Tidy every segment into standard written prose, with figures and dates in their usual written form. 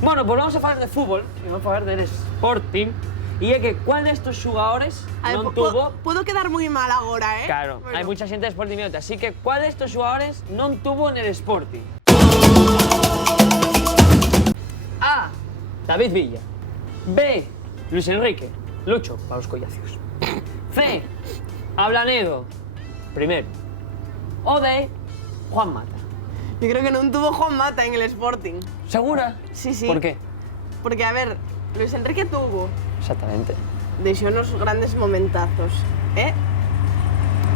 Bueno, pues vamos a falar de fútbol, e vamos a falar del Sporting. E é que cuál destos xugadores non tuvo... Puedo quedar moi mal agora, Claro, bueno. hai mucha xente de Sporting Miote, así que cuál destos xugadores non tuvo en el Sporting? A. David Villa. B. Luis Enrique. Lucho, para los collacios. C. Ablanedo. Primero. O D. Juan Mata. Yo creo que non tuvo Juan Mata en el Sporting. ¿Segura? Sí, sí. ¿Por qué? Porque, a ver, Luis Enrique tuvo. Exactamente. Deixó unos grandes momentazos,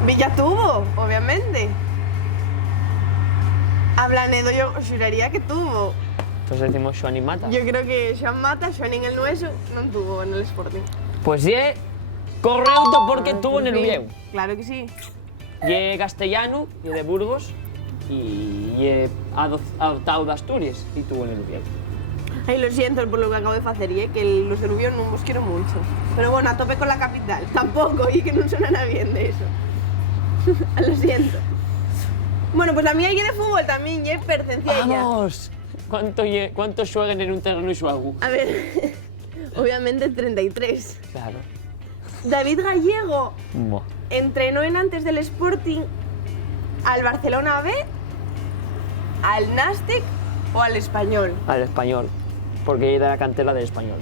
Villa tuvo, obviamente. Ablanedo yo xuraría que tuvo. Entonces decimos Joan y Mata. Yo creo que Joan Mata, Joan en el Nueso, non tuvo en el Sporting. Pues ye correcto porque tuvo en el Sí, Ulleu. Claro que sí. Ye castellano, ye de Burgos y ye adoptado de Asturias y tuvo en el Ulleu. Ay, lo siento por lo que acabo de hacer, que los de Rubio no os quiero mucho. Pero bueno, a tope con la capital. Tampoco, y que no suena nada bien de eso. Lo siento. Bueno, pues la mía de fútbol también, ye pertencía ella. ¡Vamos! ¿Cuántos juegan en un terreno y juego? A ver, obviamente 33. Claro. David Gallego Buah. entrenó en antes del Sporting al Barcelona B, al Nàstic o al Español. Al Español, porque era la cantera del Español.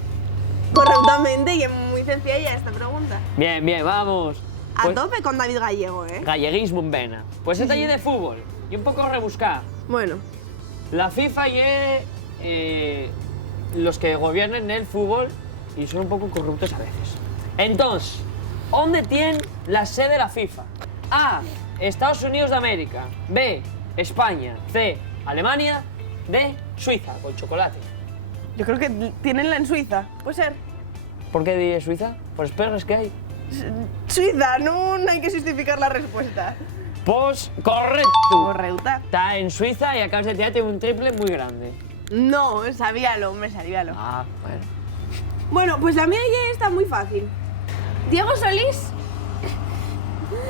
Correctamente, y es muy sencilla esta pregunta. Bien, bien, vamos. A Pues, tope con David Gallego, galleguismo en vena. Pues esta Sí, ye sí. de fútbol y un poco rebuscada. Bueno, La FIFA ye los que gobiernan el fútbol y son un poco corruptos a veces. Entonces, ¿dónde tiene la sede la FIFA? A. Estados Unidos de América. B. España. C. Alemania. D. Suiza, con chocolate. yo creo que tienenla en Suiza. Puede ser. ¿Por qué di Suiza? Por los perros que hay. Suiza, no hay que justificar la respuesta. Pues correcto. Correcta. Está en Suiza y acabas de tirarte un triple muy grande. No, sabíalo, hombre, sabíalo. Ah, bueno. Bueno, pues la mía ya está muy fácil. Diego Solís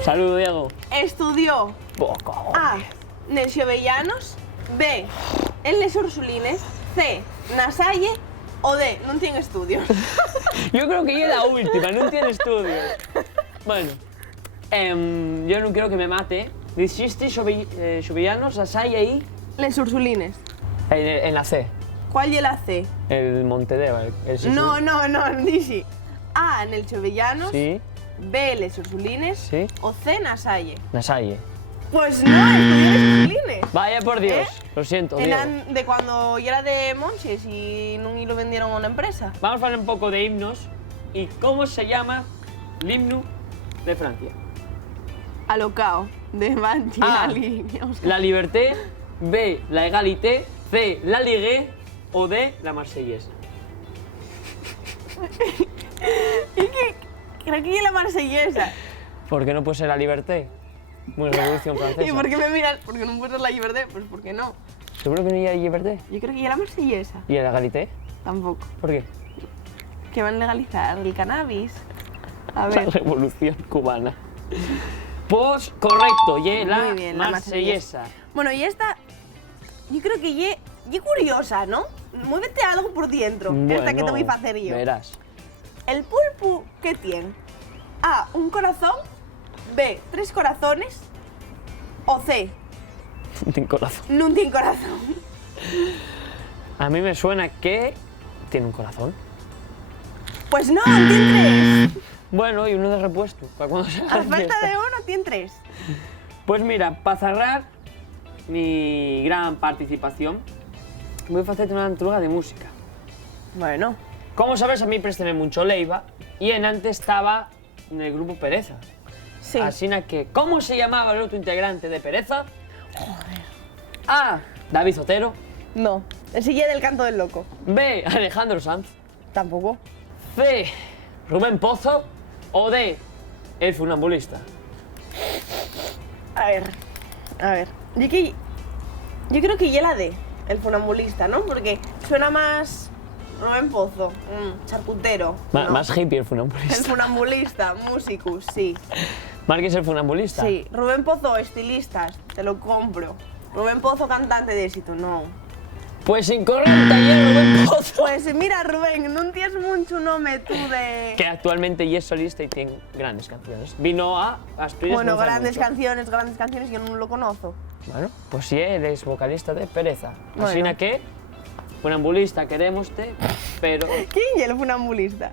Saludo, Diego. estudió Poco. A. Nels Jovellanos, B. En Les Ursulines, C. Na Salle o D. Non tiene estudios. Yo creo que ella es la última, no tiene estudio. Bueno, yo no quiero que me mate. Dijiste Jovellanos, Asai ahí Les Ursulines. en la C. ¿Cuál es la C? El Montedeo. No, dici. A. Nels Jovellanos, Sí, B. Les Ursulines Sí. o C. Na Salle. Nasaye. Pues no, estudió Les Ursulines. Vaya por Dios, lo siento, Diego. Eran de cuando yo era de Monches y no lo vendieron a una empresa. Vamos a hablar un poco de himnos y cómo se llama el himno de Francia. Alocao, de Banchi, A. Ali. La Liberté, B. La Égalité, C. La Ligue o D. La Marsellesa. Creo que es la marsellesa. ¿Por qué no puede ser la Liberté? Muy revolución francesa. ¿Y por qué me miras? Porque no puedes la libertad. Pues porque no. ¿Seguro que no hay Liberté? Yo creo que ya la marsellesa. ¿Y la Égalité? Tampoco. ¿Por qué? Que van a legalizar el cannabis. A La ver. revolución cubana. Pues correcto, y la Muy bien, la marsellesa. Bueno, y esta. Yo creo que ye curiosa, ¿no? Muévete algo por dentro. Esta que te voy a hacer yo. Verás. ¿El pulpo qué tiene? A. Un corazón. B. 3 corazones. O C. Sin corazón. No tiene corazón. A mí me suena que tiene un corazón. Pues no, tiene 3. Bueno, y uno de repuesto, para cuando se haga A la falta fiesta. de uno, tiene 3. Pues mira, para cerrar mi gran participación, voy a hacerte una antruga de música. Bueno. Como sabes, a mí préstame mucho Leiva y en antes estaba en el grupo Pereza. Sí. Así que, ¿cómo se llamaba el otro integrante de Pereza? Joder. A. David Otero. No. El silla del canto del loco. B. Alejandro Sanz. Tampoco. C. Rubén Pozo. O D. El funambulista. A ver. Yo creo que ya la D. El funambulista, ¿no? Porque suena más Rubén Pozo, charcutero. ¿no? Más hippie el El funambulista. funambulista, musicus, sí. Marques el funambulista. Sí. Rubén Pozo, estilistas, te lo compro. Rubén Pozo, cantante de éxito, no. Pues incorrecta, y el Rubén Pozo. sé, mira Rubén, non tienes mucho nome tú de... Que actualmente ya es solista y tiene grandes canciones. Vino a Asturias. Bueno, no hace grandes mucho. canciones, yo no lo conozco. Bueno, pues sí, eres vocalista de Pereza. Así Bueno. que, funambulista, querémoste, pero... ¿Quién es el funambulista?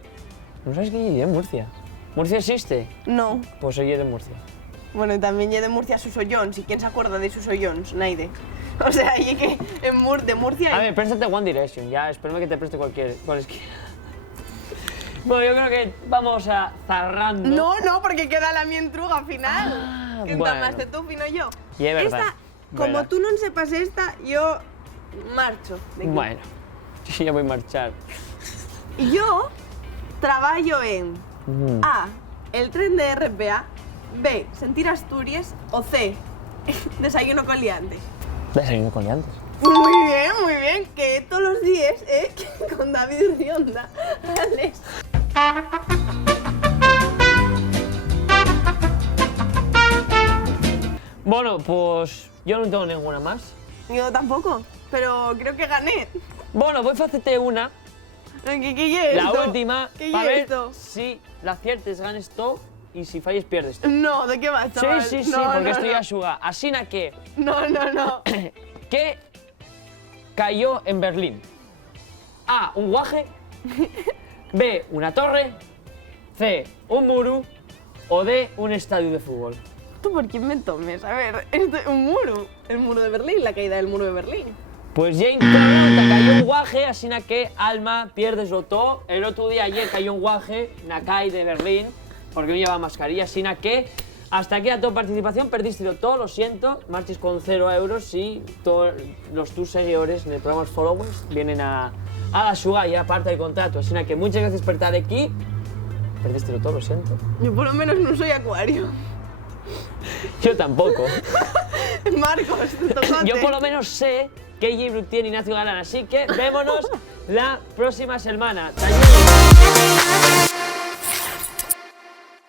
¿No sabes que es Murcia? ¿Murcia existe? No. Pues soy de Murcia. Bueno, y también lle de Murcia Suso Jones, y quién se acuerda de Suso Jones, naide. O sea, y que de Murcia... A ver, préstate One Direction, ya, espérame que te preste cualquiera. Bueno, yo creo que vamos a cerrando. No, porque queda la mientruga final. Ah, que bueno. entamaste tú, fino yo. Y es verdad. Esta, como verdad. tú no sepas esta, yo marcho. de aquí. Bueno, yo ya voy a marchar. Yo trabajo en A, el tren de RPA, B, sentir Asturias o C, desayuno con liantes. Desayuno con liantes. Muy bien, que todos los días, con David Rionda, Alex. Bueno, pues yo no tengo ninguna más. Yo tampoco, pero creo que gané. Bueno, voy a hacerte una, ¿Qué es la esto? última, ¿Qué para es ver esto? si la aciertes ganes todo y si falles pierdes todo. No, ¿de qué va, chaval? Sí, No, porque no, esto no. ya suga. Así na que, No. ¿qué cayó en Berlín? A, un guaje. B, una torre. C, un muro. O D, un estadio de fútbol. ¿Tú por quién me tomes? A ver, un muro. El muro de Berlín, la caída del muro de Berlín. Pues ya incorrecta, cayó un guaje, así na que, Alma, pierdes lo todo. El otro día ayer cayó un guaje, na calle de Berlín, porque no llevaba mascarilla, así na que, hasta aquí a tu participación, perdiste todo, lo siento, marches con 0 euros y todos tus seguidores en el programa Los Followers vienen a la suya ya parte del contrato, así na que muchas gracias por estar aquí, perdiste todo, lo siento. Yo por lo menos no soy acuario. Yo tampoco. Marcos, te tocote. Yo por lo menos sé que Gibru tiene Ignacio Galán, así que vémonos la próxima semana. ¡Tañón!